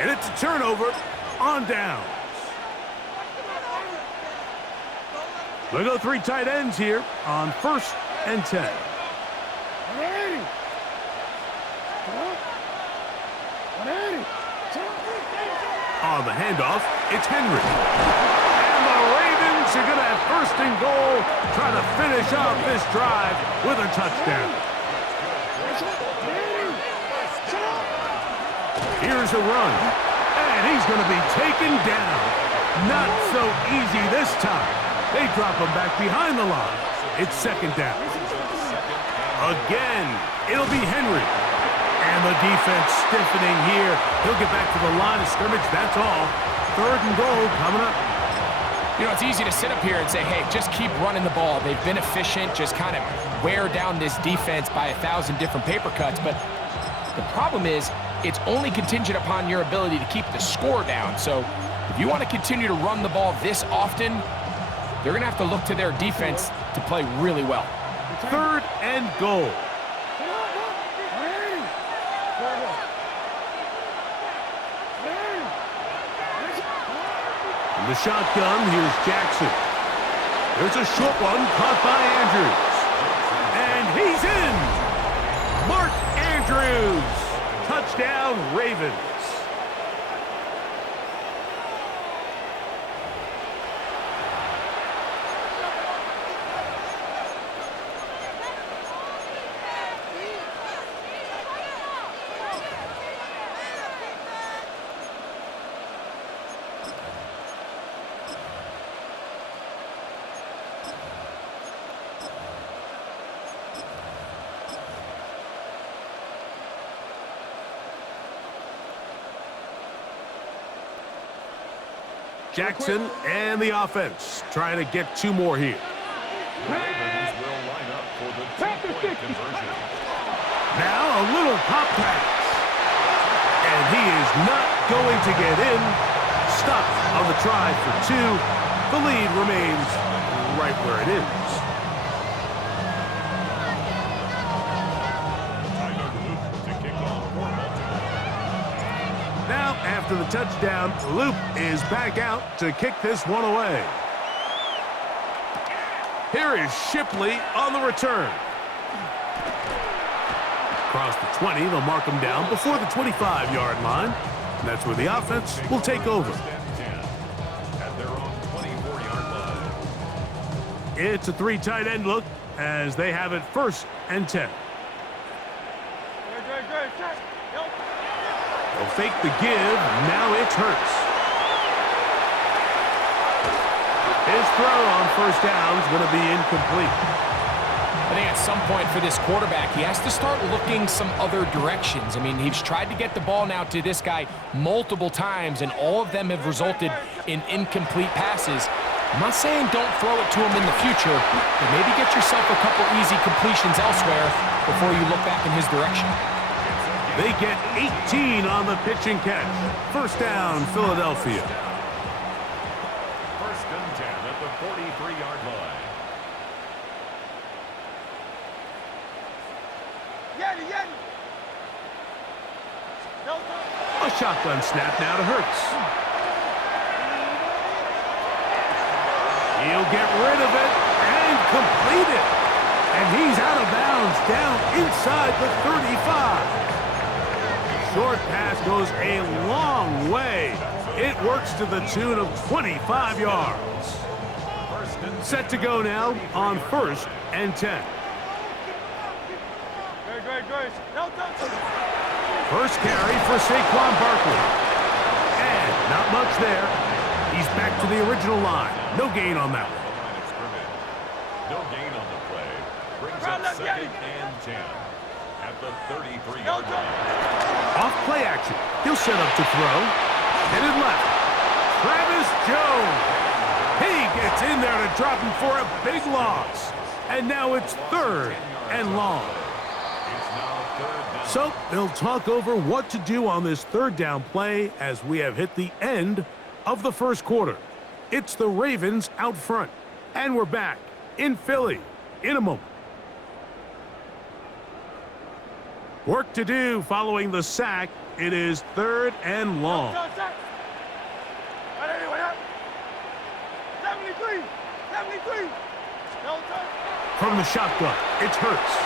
And it's a turnover on downs. We'll go 3 tight ends here on 1st and 10. On the handoff, it's Henry. And the Ravens are going to have 1st and goal, trying to finish off this drive with a touchdown. Here's a run, and he's going to be taken down. Not so easy this time. They drop him back behind the line. It's 2nd down. Again, it'll be Henry. And the defense stiffening here. He'll get back to the line of scrimmage, that's all. 3rd and goal coming up. You know, it's easy to sit up here and say, hey, just keep running the ball. They've been efficient, just kind of wear down this defense by 1,000 different paper cuts. But the problem is, it's only contingent upon your ability to keep the score down. So if you want to continue to run the ball this often, they're going to have to look to their defense to play really well. 3rd and goal. In the shotgun, here's Jackson. There's a short one caught by Andrews. And he's in! Mark Andrews! Touchdown, Ravens. Jackson and the offense trying to get 2 more here. Now a little pop pass. And he is not going to get in. Stopped on the try for 2. The lead remains right where it is. Now, after the touchdown, Luke is back out to kick this one away. Here is Shipley on the return. Across the 20, they'll mark him down before the 25-yard line. And that's where the offense will take over. It's a 3 tight end look as they have it 1st and 10. They'll fake the give. Now it's Hurts. His throw on 1st down is going to be incomplete. I think at some point for this quarterback, he has to start looking some other directions. I mean, he's tried to get the ball now to this guy multiple times, and all of them have resulted in incomplete passes. I'm not saying don't throw it to him in the future, but maybe get yourself a couple easy completions elsewhere before you look back in his direction. They get 18 on the pitch and catch. 1st down, Philadelphia. 1st and 10 at the 43-yard line. A shotgun snap now to Hurts. He'll get rid of it and complete it. And he's out of bounds down inside the 35. Short pass goes a long way. It works to the tune of 25 yards. Set to go now on 1st and 10. First carry for Saquon Barkley. And not much there. He's back to the original line. No gain on that one. No gain on the play. Brings up 2nd and 10 at the 33-yard line. Off play action. He'll set up to throw. Headed left. Travis Jones. He gets in there to drop him for a big loss. And now it's 3rd and long. So they'll talk over what to do on this 3rd down play as we have hit the end of the 1st quarter. It's the Ravens out front. And we're back in Philly in a moment. Work to do following the sack. It is 3rd and long. 73. From the shotgun, it's Hurts.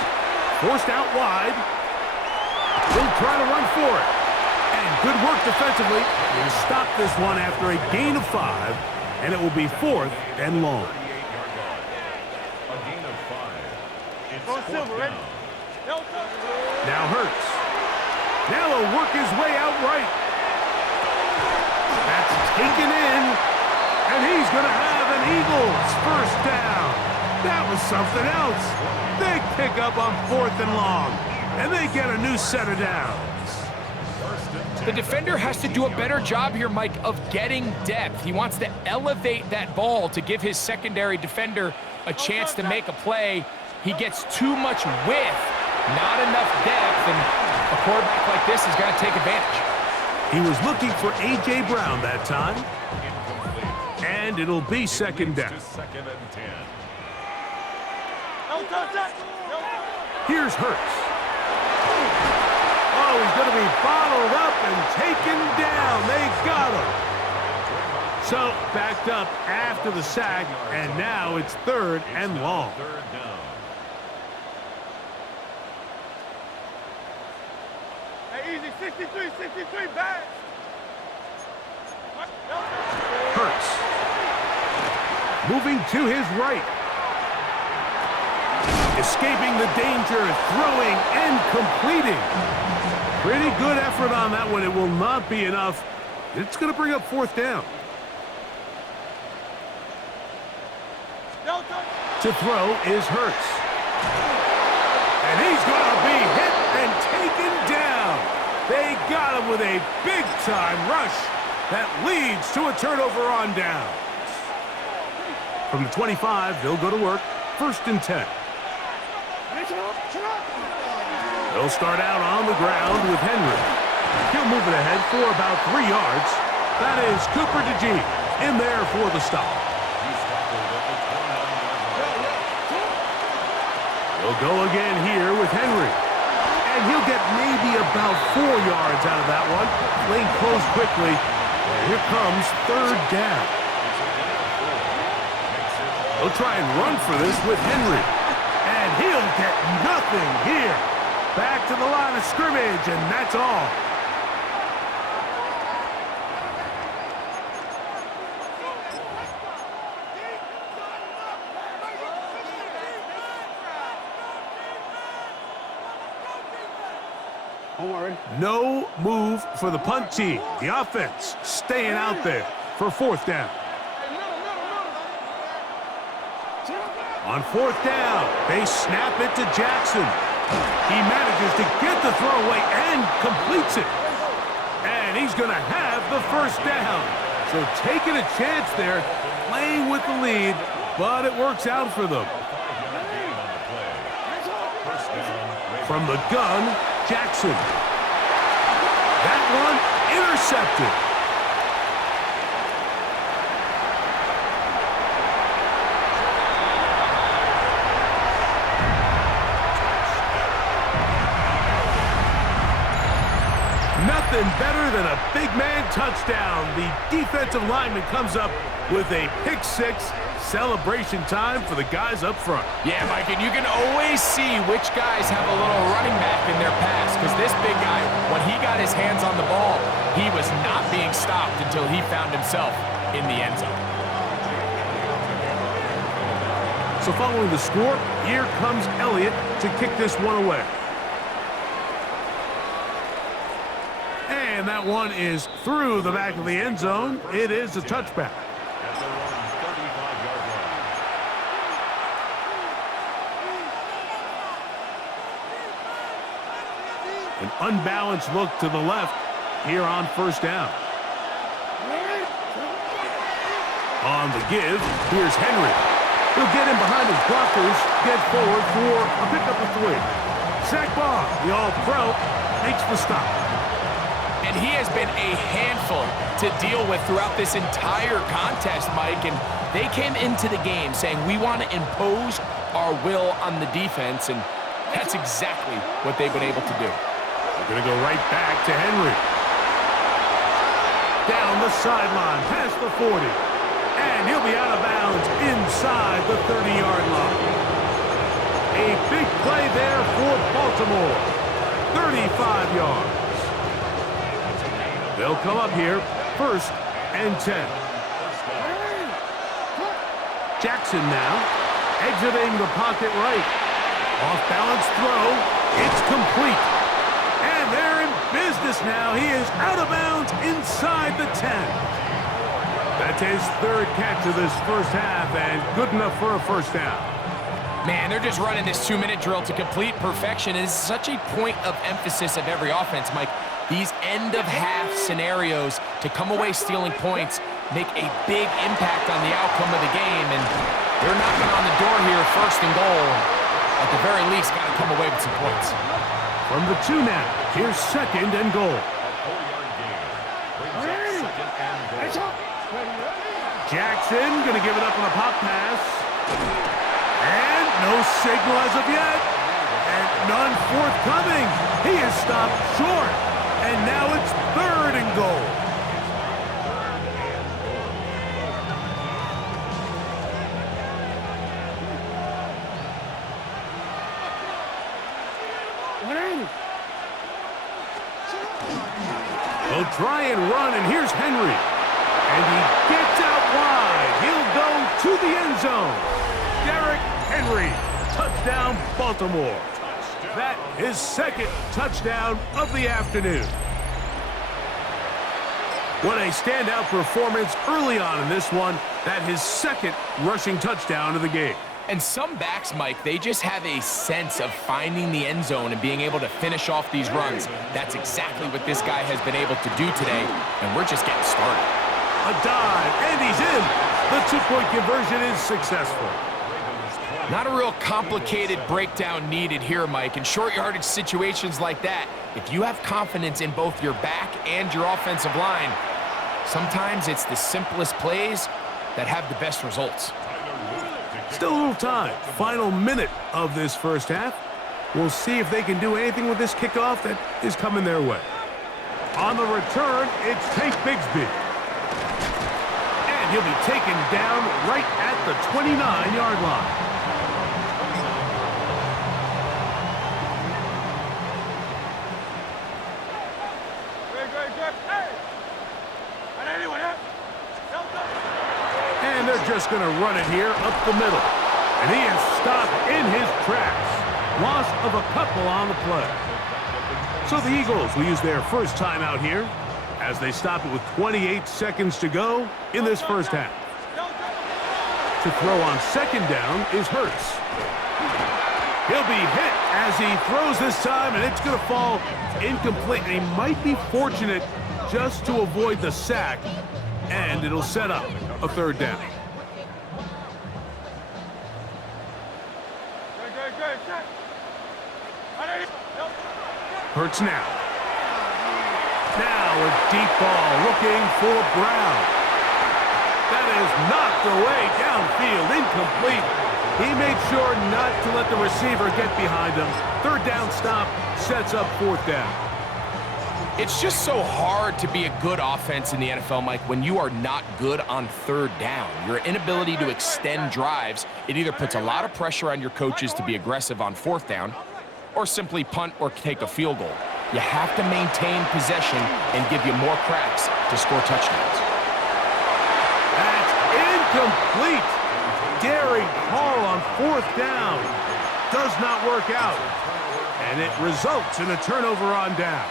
Forced out wide. He'll try to run for it. And good work defensively. They stop this one after a gain of 5, and it will be 4th and long. A gain of 5. It's Go Silver, ready? Now Hurts. Now he'll work his way out right. That's taken in, and he's going to have an Eagles first down. That was something else. Big pickup on 4th and long, and they get a new set of downs. The defender has to do a better job here, Mike, of getting depth. He wants to elevate that ball to give his secondary defender a chance to make a play. He gets too much width, not enough depth, and a quarterback like this is going to take advantage. He was looking for A.J. Brown that time, and it'll be 2nd down. Second and 10. Here's Hurts. Oh, he's going to be bottled up and taken down. They got him. So, backed up after the sack, and now it's 3rd and long. 3rd down. Hey, easy, 63, back. Hurts. Moving to his right. Escaping the danger, throwing and completing. Pretty good effort on that one. It will not be enough. It's going to bring up 4th down. To throw is Hurts. And he's going to be hit and taken down. They got him with a big-time rush that leads to a turnover on downs. From the 25, they'll go to work. 1st and 10. They'll start out on the ground with Henry. He'll move it ahead for about 3 yards. That is Cooper DeJean in there for the stop. He'll go again here with Henry. And he'll get maybe about 4 yards out of that one. Lane closed quickly. And here comes 3rd down. He'll try and run for this with Henry. And he'll get nothing here. Back to the line of scrimmage, and that's all. No move for the punt team. The offense staying out there for 4th down. On 4th down, they snap it to Jackson. He manages to get the throw away and completes it. And he's going to have the first down. So taking a chance there, playing with the lead, but it works out for them. From the gun, Jackson. That one intercepted. Nothing better than a big man touchdown. The defensive lineman comes up with a pick-6. Celebration time for the guys up front. Yeah, Mike, and you can always see which guys have a little running back in their pass, because this big guy, when he got his hands on the ball, he was not being stopped until he found himself in the end zone. So following the score, here comes Elliott to kick this one away. And that one is through the back of the end zone. It is a touchback. An unbalanced look to the left here on 1st down. On the give, here's Henry. He'll get in behind his blockers, get forward for a pickup of 3. Zach Baugh, the All-Pro, makes the stop. And he has been a handful to deal with throughout this entire contest, Mike. And they came into the game saying, we want to impose our will on the defense, and that's exactly what they've been able to do. They're going to go right back to Henry. Down the sideline, past the 40. And he'll be out of bounds inside the 30-yard line. A big play there for Baltimore. 35 yards. They'll come up here, 1st and 10. Jackson now, exiting the pocket right. Off-balance throw, it's complete. And they're in business now. He is out of bounds inside the 10. That's his 3rd catch of this first half, and good enough for a first down. Man, they're just running this 2-minute drill to complete perfection. It's such a point of emphasis of every offense, Mike. These end-of-half scenarios to come away stealing points make a big impact on the outcome of the game, and they're knocking on the door here, 1st and goal. At the very least, got to come away with some points. From the 2 now, here's 2nd and goal. Jackson going to give it up on a pop pass. And no signal as of yet. And none forthcoming. He is stopped short. And now it's 3rd and goal. They'll try and run, and here's Henry. And he gets out wide. He'll go to the end zone. Derrick Henry, touchdown Baltimore. That is 2nd touchdown of the afternoon. What a standout performance early on in this one. That his 2nd rushing touchdown of the game. And some backs, Mike, they just have a sense of finding the end zone and being able to finish off these runs. That's exactly what this guy has been able to do today, and we're just getting started. A dive, and he's in. The 2-point conversion is successful. Not a real complicated breakdown needed here, Mike. In short yardage situations like that, if you have confidence in both your back and your offensive line, sometimes it's the simplest plays that have the best results. Still a little time. Final minute of this first half. We'll see if they can do anything with this kickoff that is coming their way. On the return, it's Tank Bigsby. And he'll be taken down right at the 29-yard line. And they're just going to run it here up the middle. And he is stopped in his tracks. Loss of a couple on the play. So the Eagles will use their first timeout here as they stop it with 28 seconds to go in this first half. To throw on 2nd down is Hurts. He'll be hit as he throws this time, and it's going to fall incomplete. And he might be fortunate just to avoid the sack, and it'll set up a 3rd down. Hurts now. Now a deep ball looking for Brown. That is knocked away downfield, incomplete. He made sure not to let the receiver get behind him. 3rd down stop sets up 4th down. It's just so hard to be a good offense in the NFL, Mike, when you are not good on 3rd down. Your inability to extend drives, it either puts a lot of pressure on your coaches to be aggressive on 4th down, or simply punt or take a field goal. You have to maintain possession and give you more cracks to score touchdowns. That's incomplete. Daring call on 4th down. Does not work out. And it results in a turnover on down.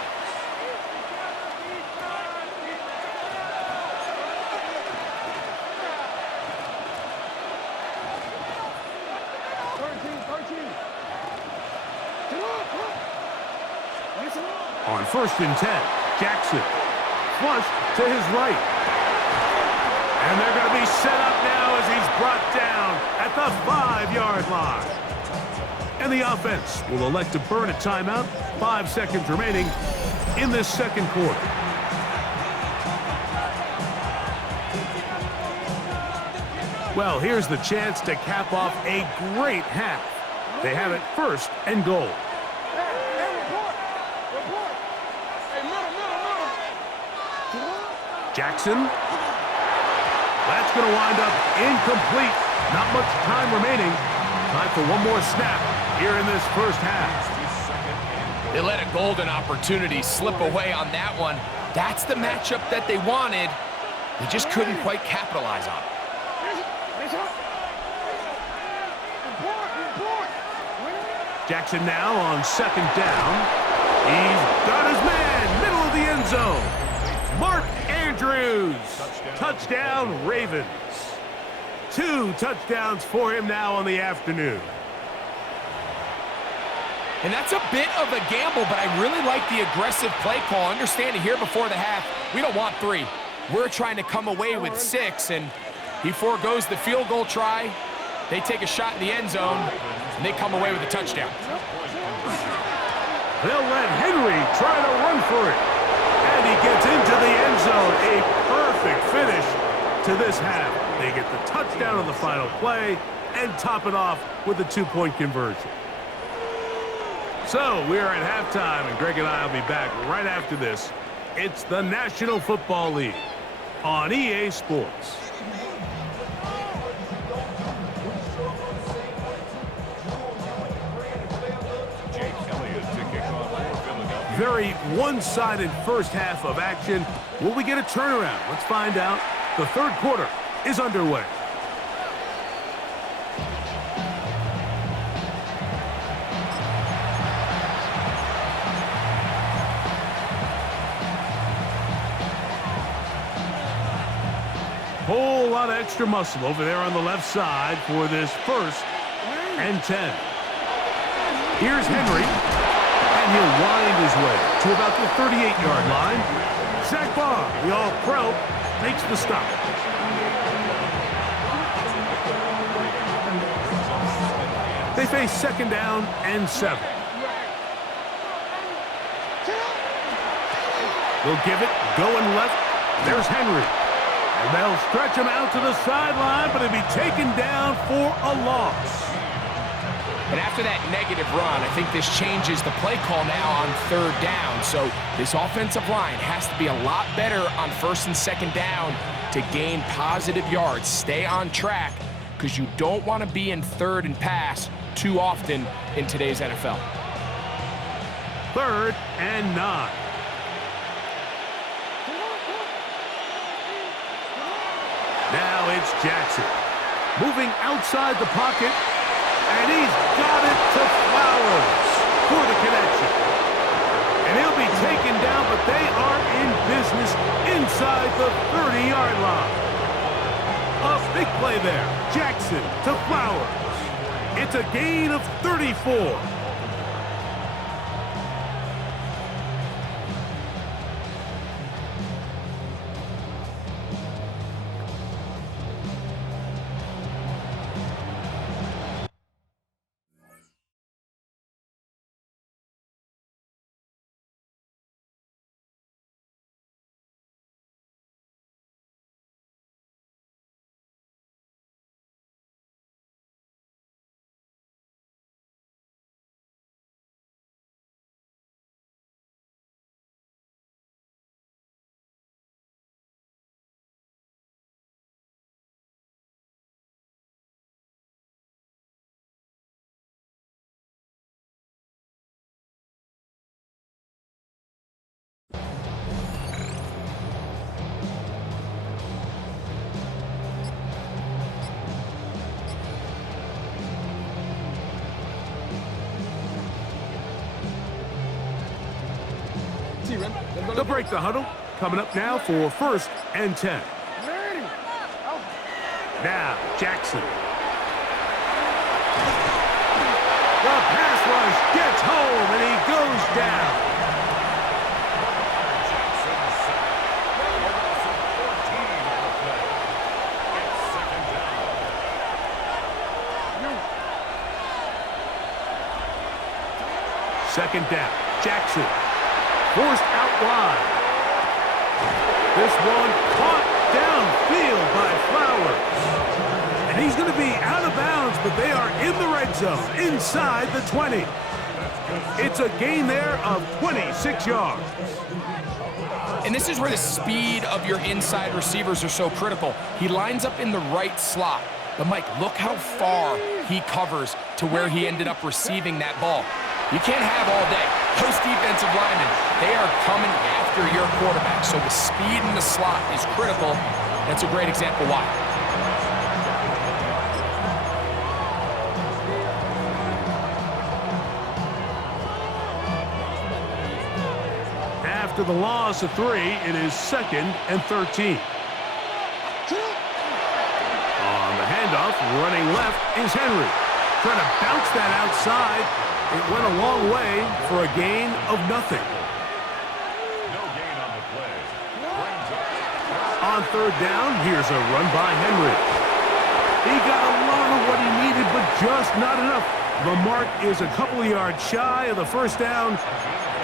On 1st and 10, Jackson flush to his right. And they're going to be set up now as he's brought down at the 5-yard line. And the offense will elect to burn a timeout. 5 seconds remaining in this 2nd quarter. Well, here's the chance to cap off a great half. They have it 1st and goal. Jackson. That's going to wind up incomplete. Not much time remaining. Time for one more snap here in this first half. They let a golden opportunity slip away on that one. That's the matchup that they wanted. They just couldn't quite capitalize on it. Jackson now on second down. He's got his man, middle of the end zone. Mark Andrews. Touchdown, Ravens. 2 touchdowns for him now on the afternoon. And that's a bit of a gamble, but I really like the aggressive play call. Understanding here before the half, we don't want 3. We're trying to come away with 6, and he forgoes the field goal try. They take a shot in the end zone, and they come away with a touchdown. They'll let Henry try to run for it. And he gets into the end zone. A perfect finish to this half. They get the touchdown on the final play and top it off with a 2-point conversion. So we are at halftime, and Greg and I will be back right after this. It's the National Football League on EA Sports. Very one-sided first half of action. Will we get a turnaround? Let's find out. The third quarter is underway. Whole lot of extra muscle over there on the left side for this 1st and 10. Here's Henry. And he'll wind his way to about the 38-yard line. Zach Baugh, the All-Pro, makes the stop. They face second down and 7. They'll give it going left. There's Henry. And they'll stretch him out to the sideline, but he'll be taken down for a loss. And after that negative run, I think this changes the play call now on 3rd down. So this offensive line has to be a lot better on 1st and 2nd down to gain positive yards. Stay on track, because you don't want to be in 3rd and pass too often in today's NFL. 3rd and 9. Now it's Jackson. Moving outside the pocket. And he's got it to Flowers for the connection. And he'll be taken down, but they are in business inside the 30-yard line. A big play there. Jackson to Flowers. It's a gain of 34. They'll break the huddle. Coming up now for 1st and 10. Now, Jackson. The pass rush gets home, and he goes down. Second down. Jackson. Forced out wide. This one caught downfield by Flowers. And he's going to be out of bounds, but they are in the red zone, inside the 20. It's a gain there of 26 yards. And this is where the speed of your inside receivers are so critical. He lines up in the right slot. But, Mike, look how far he covers to where he ended up receiving that ball. You can't have all day. Those defensive linemen, they are coming after your quarterback. So the speed in the slot is critical. That's a great example why. After the loss of 3, it is 2nd and 13. On the handoff, running left is Henry. Trying to bounce that outside. It went a long way for a gain of nothing. No gain on the play. On 3rd down, here's a run by Henry. He got a lot of what he needed, but just not enough. The mark is a couple of yards shy of the 1st down.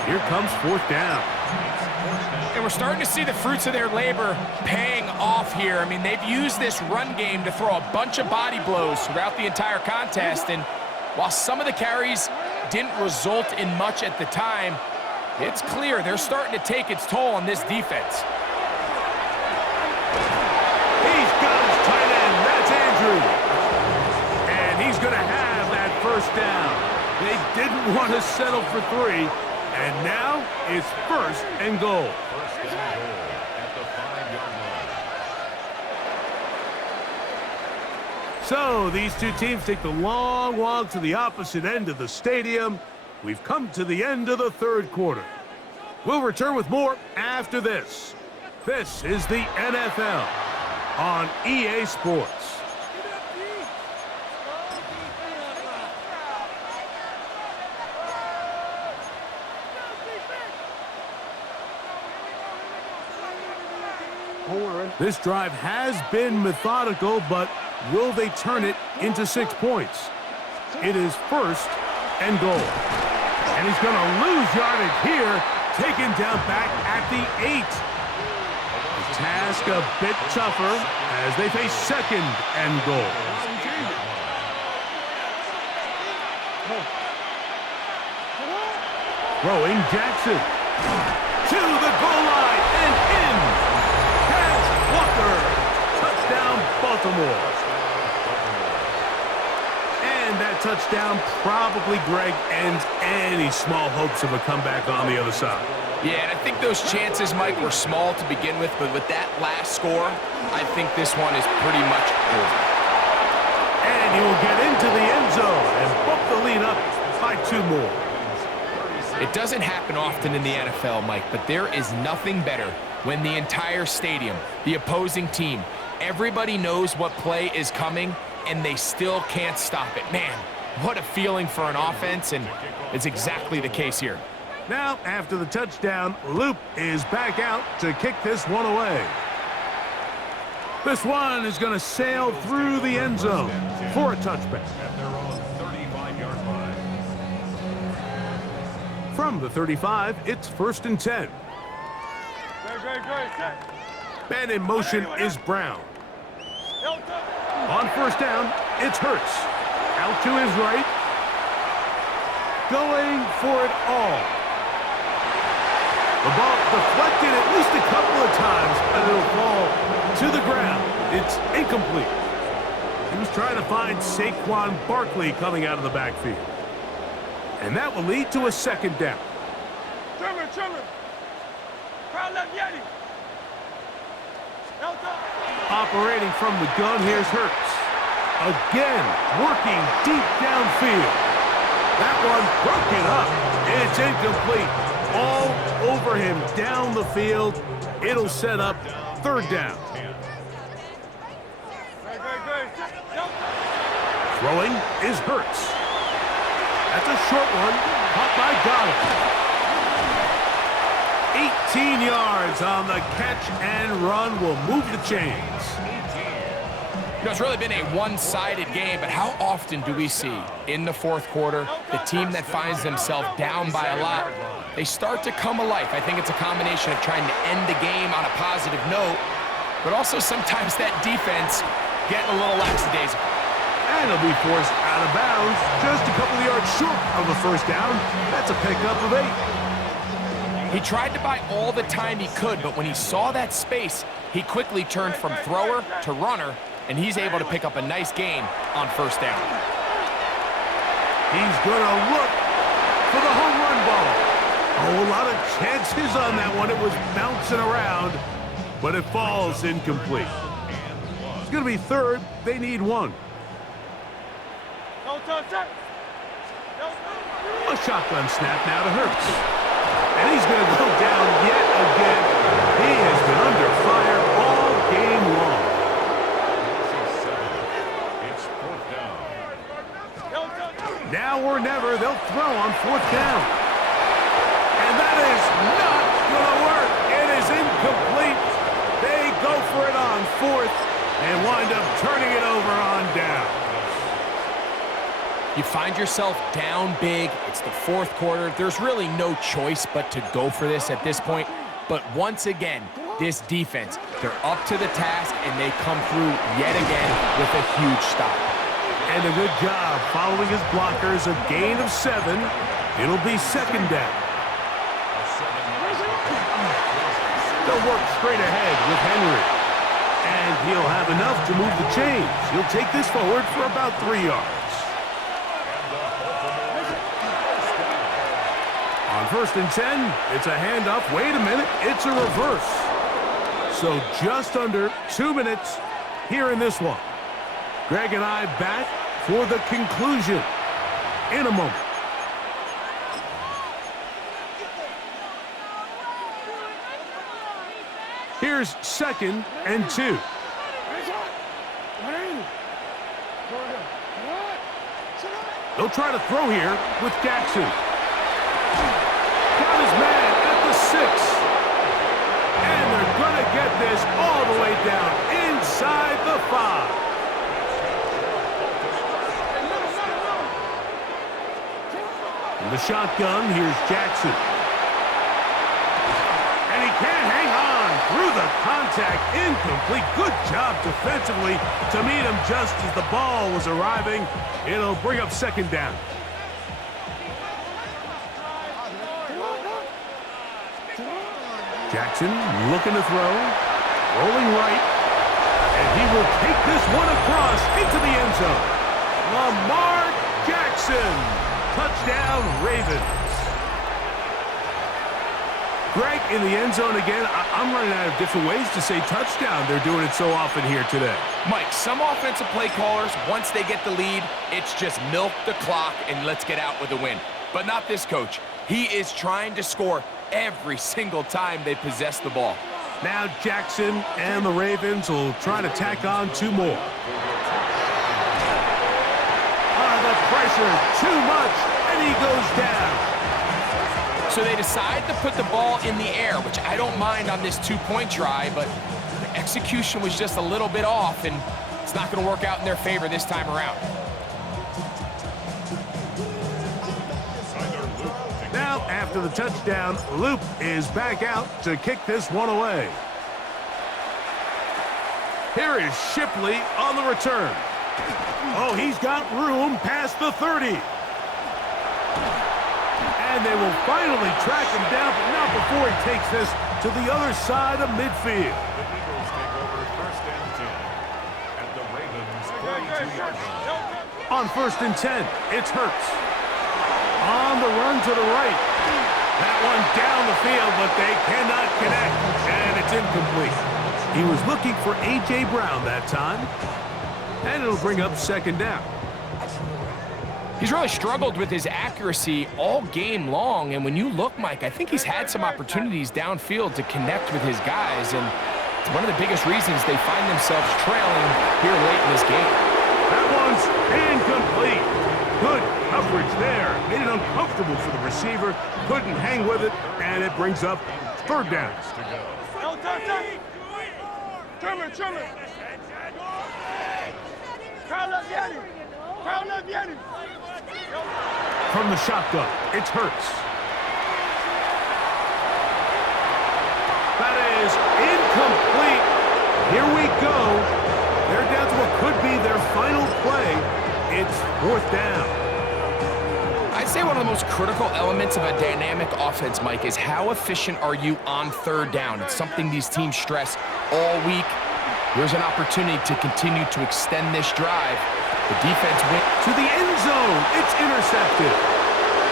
Here comes 4th down. And we're starting to see the fruits of their labor paying off here. I mean, they've used this run game to throw a bunch of body blows throughout the entire contest. And while some of the carries didn't result in much at the time, it's clear they're starting to take its toll on this defense. He's got his tight end. That's Andrew. And he's going to have that 1st down. They didn't want to settle for 3. And now it's 1st and goal. 1st and goal at the 5-yard line. So these two teams take the long walk to the opposite end of the stadium. We've come to the end of the 3rd quarter. We'll return with more after this. This is the NFL on EA Sports. This drive has been methodical, but will they turn it into 6 points? It is 1st and goal. And he's going to lose yardage here, taken down back at the 8. The task a bit tougher as they face 2nd and goal. Throwing Jackson to the goal line and in. Walker, touchdown Baltimore. And that touchdown probably, Greg, ends any small hopes of a comeback on the other side. Yeah, and I think those chances, Mike, were small to begin with, but with that last score, I think this one is pretty much over. And he will get into the end zone and book the lead up by 2 more. It doesn't happen often in the NFL, Mike, but there is nothing better when the entire stadium, the opposing team, everybody knows what play is coming, and they still can't stop it. Man, what a feeling for an offense, and it's exactly the case here. Now, after the touchdown, Loop is back out to kick this one away. This one is going to sail through the end zone for a touchback. At their own 35-yard line. From the 35, it's 1st and 10. Man in motion is Brown. On 1st down, it's Hurts. Out to his right. Going for it all. The ball deflected at least a couple of times, and it'll fall to the ground. It's incomplete. He was trying to find Saquon Barkley coming out of the backfield. And that will lead to a 2nd down. Trimmer. Crowd left Yeti. Operating from the gun, here's Hurts. Again, working deep downfield. That one broken up. It's incomplete. All over him down the field. It'll set up 3rd down. Throwing is Hurts. That's a short one. Caught by Golladay. 18 yards on the catch and run will move the chains. You know, it's really been a one-sided game, but how often do we see in the 4th quarter the team that finds themselves down by a lot, they start to come alive? I think it's a combination of trying to end the game on a positive note, but also sometimes that defense getting a little lackadaisical. And he'll be forced out of bounds just a couple of yards short of a 1st down. That's a pickup of 8. He tried to buy all the time he could, but when he saw that space, he quickly turned from thrower to runner, and he's able to pick up a nice gain on first down. He's going to look for the home run ball. Oh, a lot of chances on that one. It was bouncing around, but it falls incomplete. It's going to be third. They need one. A shotgun snap now to Hurts. And he's going to go down yet again. He has been under fire all game long. It's fourth down. Now or never, they'll throw on fourth down. And that is not going to work. It is incomplete. They go for it on fourth and wind up turning it over on down. You find yourself down big. It's the fourth quarter. There's really no choice but to go for this at this point. But once again, this defense, they're up to the task, and they come through yet again with a huge stop. And a good job following his blockers, a gain of 7. It'll be second down. They'll work straight ahead with Henry. And he'll have enough to move the chains. He'll take this forward for about 3 yards. On first and 10, it's a handoff. Wait a minute, it's a reverse. So just under 2 minutes here in this one. Greg and I back for the conclusion in a moment. Here's second and 2. They'll try to throw here with Jackson. Got his man at the 6. And they're going to get this all the way down inside the 5. In the shotgun, here's Jackson. And he can't hang on through the contact. Incomplete. Good job defensively to meet him just as the ball was arriving. It'll bring up second down. Jackson looking to throw, rolling right, and he will take this one across into the end zone. Lamar Jackson, touchdown Ravens. Greg, in the end zone again. I'm running out of different ways to say touchdown. They're doing it so often here today. Mike, some offensive play callers, once they get the lead, it's just milk the clock and let's get out with a win. But not this coach. He is trying to score every single time they possess the ball. Now Jackson and the Ravens will try to tack on 2 more. The pressure, too much, and he goes down. So they decide to put the ball in the air, which I don't mind on this 2-point try, but the execution was just a little bit off, and it's not going to work out in their favor this time around. Now, after the touchdown, Loop is back out to kick this one away. Here is Shipley on the return. Oh, he's got room past the 30. And they will finally track him down, but not before he takes this to the other side of midfield. The Eagles take over first and 10 at the Ravens' 32-yard line. On first and 10, it's Hurts. On the run to the right. That one down the field, but they cannot connect, and it's incomplete. He was looking for A.J. Brown that time, and it'll bring up second down. He's really struggled with his accuracy all game long, and when you look, Mike, I think he's had some opportunities downfield to connect with his guys, and it's one of the biggest reasons they find themselves trailing here late in this game. That one's incomplete. Good coverage there. Made it uncomfortable for the receiver. Couldn't hang with it, and it brings up third down. From the shotgun, it's Hurts. That is incomplete. Here we go. They're down to what could be their final play. It's fourth down. I'd say one of the most critical elements of a dynamic offense, Mike, is how efficient are you on third down? It's something these teams stress all week. Here's an opportunity to continue to extend this drive. The defense went to the end zone. It's intercepted.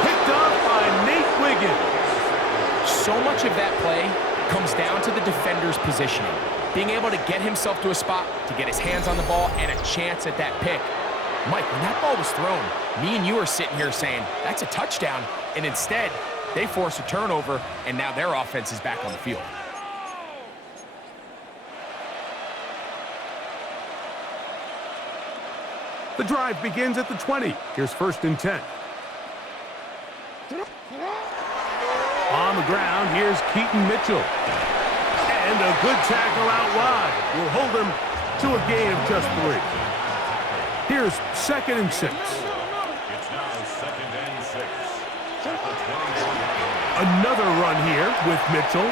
Picked up by Nate Wiggins. So much of that play comes down to the defender's positioning. Being able to get himself to a spot, to get his hands on the ball, and a chance at that pick. Mike, when that ball was thrown, me and you are sitting here saying, that's a touchdown, and instead, they force a turnover, and now their offense is back on the field. The drive begins at the 20. Here's 1st and 10. On the ground, here's Keaton Mitchell. And a good tackle out wide will hold him to a gain of just 3. Here's 2nd and 6. It's now 2nd and 6. At the 20-yard line. Another run here with Mitchell.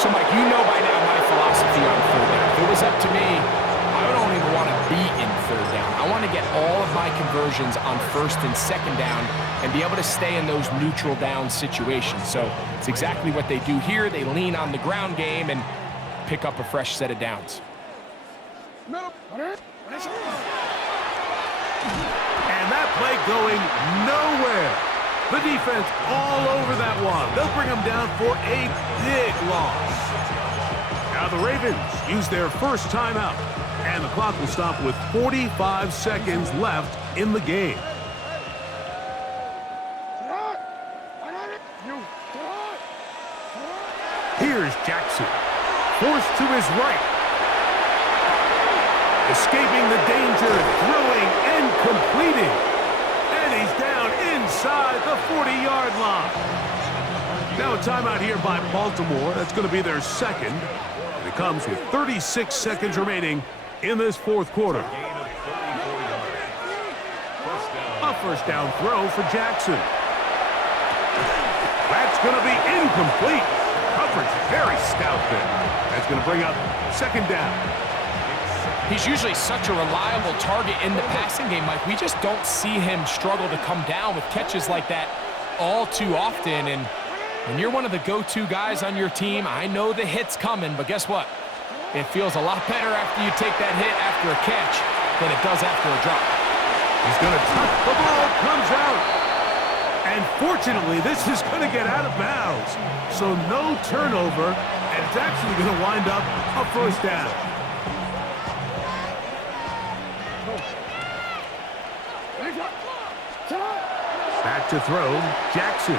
So, Mike, you know by now my philosophy on third down. If it was up to me, I don't even want to be in third down. I want to get all of my conversions on 1st and 2nd down and be able to stay in those neutral down situations. So it's exactly what they do here. They lean on the ground game and pick up a fresh set of downs. And that play going nowhere. The defense all over that one. They'll bring them down for a big loss. Now the Ravens use their first timeout, and the clock will stop with 45 seconds left in the game. Here's Jackson, forced to his right. Escaping the danger, throwing and completing. And he's down inside the 40-yard line. Now a timeout here by Baltimore. That's going to be their second. And it comes with 36 seconds remaining in this 4th quarter. A first down throw for Jackson. That's going to be incomplete. Coverage very stout there. That's going to bring up 2nd down. He's usually such a reliable target in the passing game, Mike. We just don't see him struggle to come down with catches like that all too often. And when you're one of the go-to guys on your team, I know the hit's coming, but guess what? It feels a lot better after you take that hit after a catch than it does after a drop. He's going to touch the ball, comes out. And fortunately, this is going to get out of bounds. So no turnover, and it's actually going to wind up a first down. Back to throw, Jackson.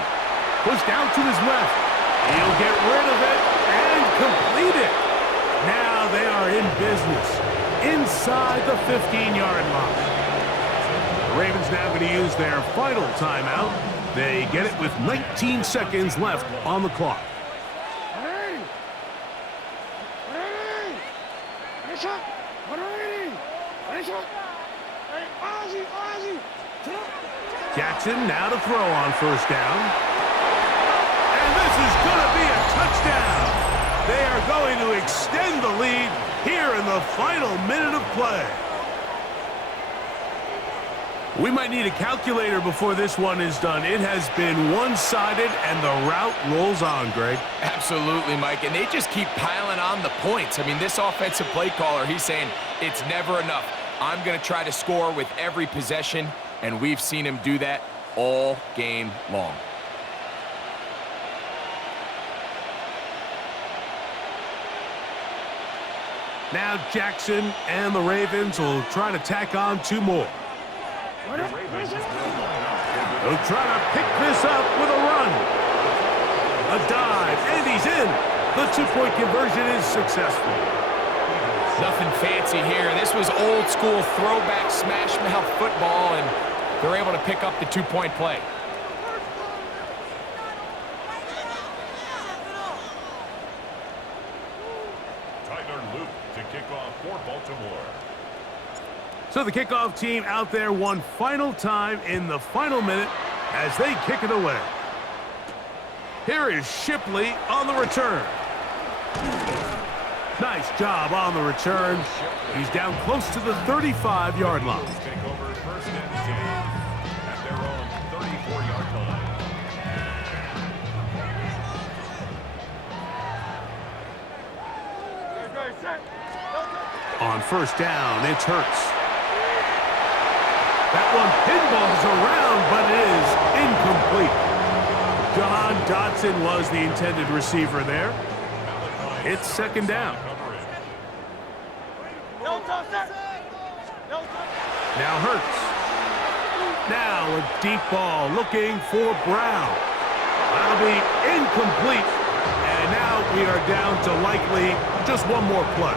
Pushed out to his left. He'll get rid of it and complete it. Now they are in business inside the 15-yard line. The Ravens now going to use their final timeout. They get it with 19 seconds left on the clock. Jackson now to throw on first down. And this is going to be a touchdown. They are going to extend the lead here in the final minute of play. We might need a calculator before this one is done. It has been one-sided, and the route rolls on, Greg. Absolutely, Mike, and they just keep piling on the points. I mean, this offensive play caller, he's saying it's never enough. I'm going to try to score with every possession, and we've seen him do that all game long. Now Jackson and the Ravens will try to tack on 2 more. They'll try to pick this up with a run. A dive, and he's in. The 2-point conversion is successful. Nothing fancy here. This was old school throwback smash mouth football, and they're able to pick up the 2-point play. Tyler Luke to kick off for Baltimore. So the kickoff team out there one final time in the final minute as they kick it away. Here is Shipley on the return. Nice job on the return. He's down close to the 35-yard line. Take over 1st and 10 at their own Okay, set. On first down, it's Hurts. That one pinballs around, but it is incomplete. John Dotson was the intended receiver there. It's second down. No touch, set. No touch. Now Hurts. Now a deep ball looking for Brown. That'll be incomplete. And now we are down to likely just one more play.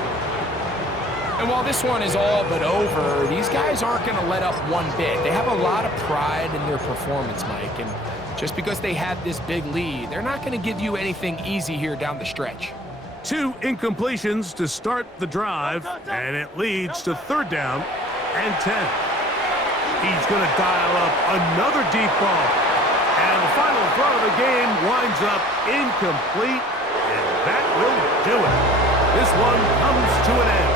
And while this one is all but over, these guys aren't going to let up one bit. They have a lot of pride in their performance, Mike. And just because they had this big lead, they're not going to give you anything easy here down the stretch. 2 incompletions to start the drive, and it leads to third down and 10. He's going to dial up another deep ball. And the final throw of the game winds up incomplete, and that will do it. This one comes to an end.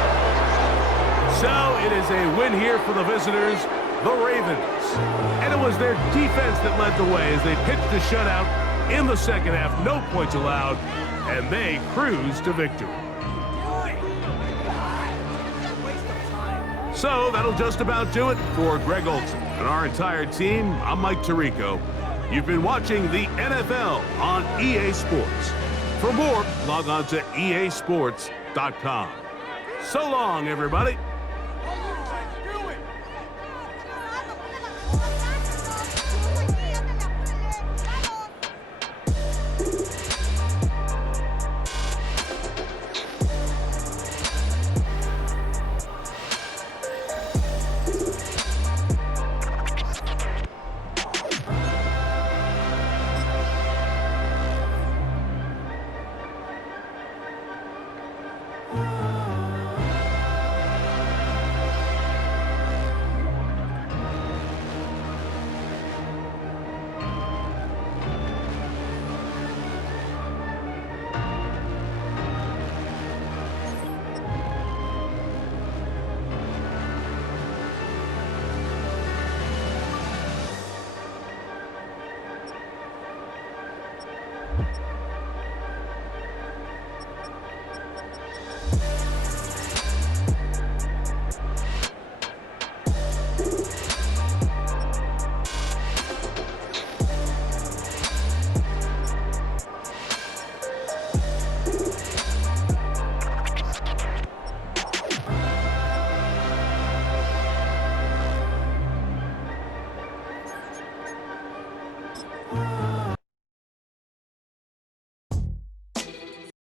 So it is a win here for the visitors, the Ravens. And it was their defense that led the way as they pitched a shutout in the second half. No points allowed, and they cruised to victory. So that'll just about do it for Greg Olsen and our entire team. I'm Mike Tirico. You've been watching the NFL on EA Sports. For more, log on to easports.com. So long, everybody.